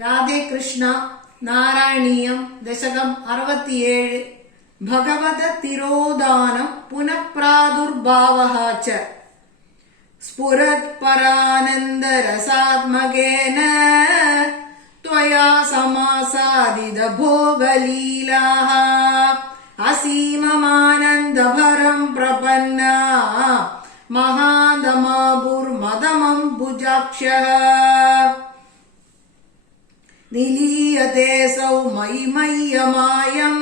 രാധേ കൃഷ്ണ. നാരായണീയം ദശകം 67. ഭഗവത തിരോധാനം പുനഃപ്രാദുർഭാവഃ ച സ്ഫുരത്പരാനന്ദരസാത്മകേന ത്വയാ സമാസാദിത ഭോഗലീലാഃ അസീമമാനന്ദഭരം പ്രപന്നാ മഹാദമാപുർമദമം ഭുജാക്ഷഃ നിലീയതേ സൗ മയി മയ്യമായം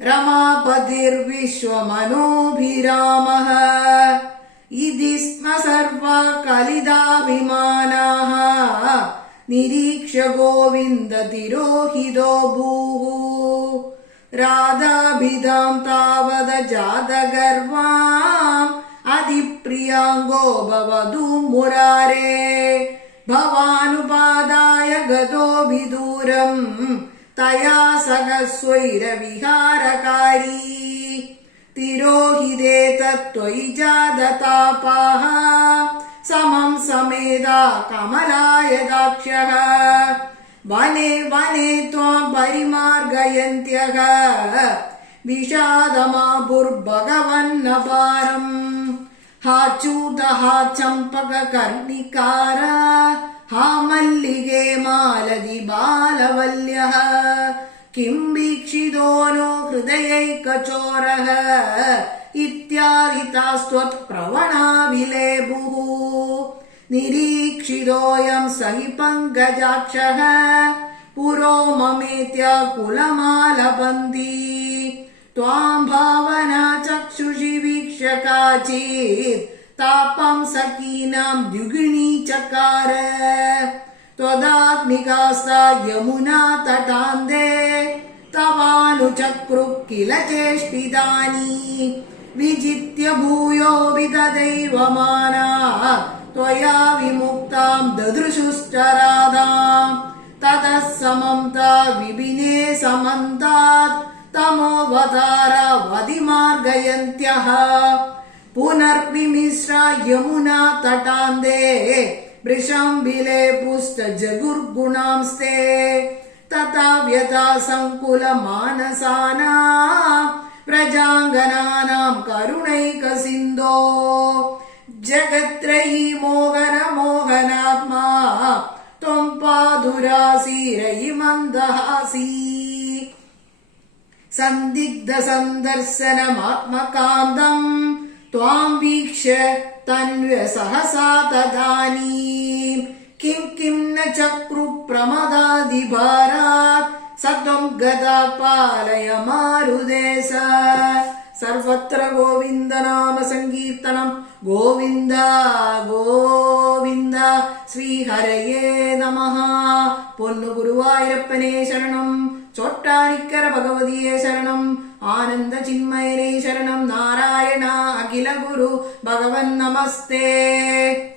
രമാപതിർവിശ്വമനോഭിരാമഃ ഇതി സ്മ സർവാ കലിതാഭിമാനാഃ നിരീക്ഷ്യ ഗോവിന്ദ തിരോഹിതോ ഭൂഃ രാധാഭിധാം താവത ജാതഗർവാം അതിപ്രിയാംഗോ ഭവതു മുരാരേ ഭവാനുപാദായ ഗതോ വിദൂരം തയാ സഹസ്വൈരവിഹാരകാരീ തിരോഹിതേ തത്ത്വയി ജാതതാപാഃ സമം സമേതാ കമലായതാക്ഷ്യഃ വനേ വനേ ത്വാം പരിമാർഗയന്ത്യഃ വിഷാദമാപുർഭഗവന്നപാരം ഹാച്യൂത ഹാ ചമ്പക കർണികാര ഹാ മല്ലികേ മാലതി ബാലവല്യഃ കിം വീക്ഷിതോ നോ ഹൃദയൈകചോരഃ ഇത്യാദി താസ്ത്വത് പ്രവണാ വിലേഭുഃ നിരീക്ഷിതോയം സഹി പങ്കജാക്ഷഃ പുരോ മമേത്യ കുലമാലബന്ധി ത്വാം ഭാവനാ ചക്ഷുഷി വീക്ഷ്യ കാചിത് താപം സഖീനാം ദ്വിഗുണീ ചകാര ത്വദാത്മികാസ്താ യമുനാ തടാന്തേ തവാനുചക്രു കില ചേഷ്ടിതാനി വിജിത്യ ഭൂയോ വിദദൈവമാനാ ത്വയാ വിമുക്താം ദദൃശുശ്ചരാദാം തതഃ സമം താ വിപിനേ സമന്താത് തമോവതാര വതിമാർഗയന്ത്യഃ പുനർവിമിശ്ര യമുനാ തടാന്തേ വൃഷം വിലേപുശ്ച ജഗുർഗുണാംസ്തേ തഥാ വ്യഥാ സങ്കുലമാനസാനാം പ്രജാംഗനാനാം കരുണൈകസിന്ധോ ജഗത്രയീ മോഹന മോഹനാത്മാ ത്വം പാദുരാസീരയി മന്ദഹാസീ സന്ദിഗ്ധ സന്ദർശനമാത്മകാന്തം ത്വാം വീക്ഷ്യ തന്വ്യ സഹസാ തദാനീം കിം കിം ന ചക്രു പ്രമദാദിഭാരാത് സത്വം ഗദാ പാലയ മാരുദേശ. സർവത്ര ഗോവിന്ദനാമ സങ്കീർത്തനം. ഗോവിന്ദ ഗോവിന്ദ. ശ്രീഹരയേ നമഃ. പൊന്നു ഗുരുവായൂരപ്പനേ ശരണം. ചോട്ടാനിക്കര ഭഗവതിയെ ശരണം. ആനന്ദ ചിന്മയനേ ശരണം. നാരായണ അഖില ഗുരു ഭഗവൻ നമസ്തേ.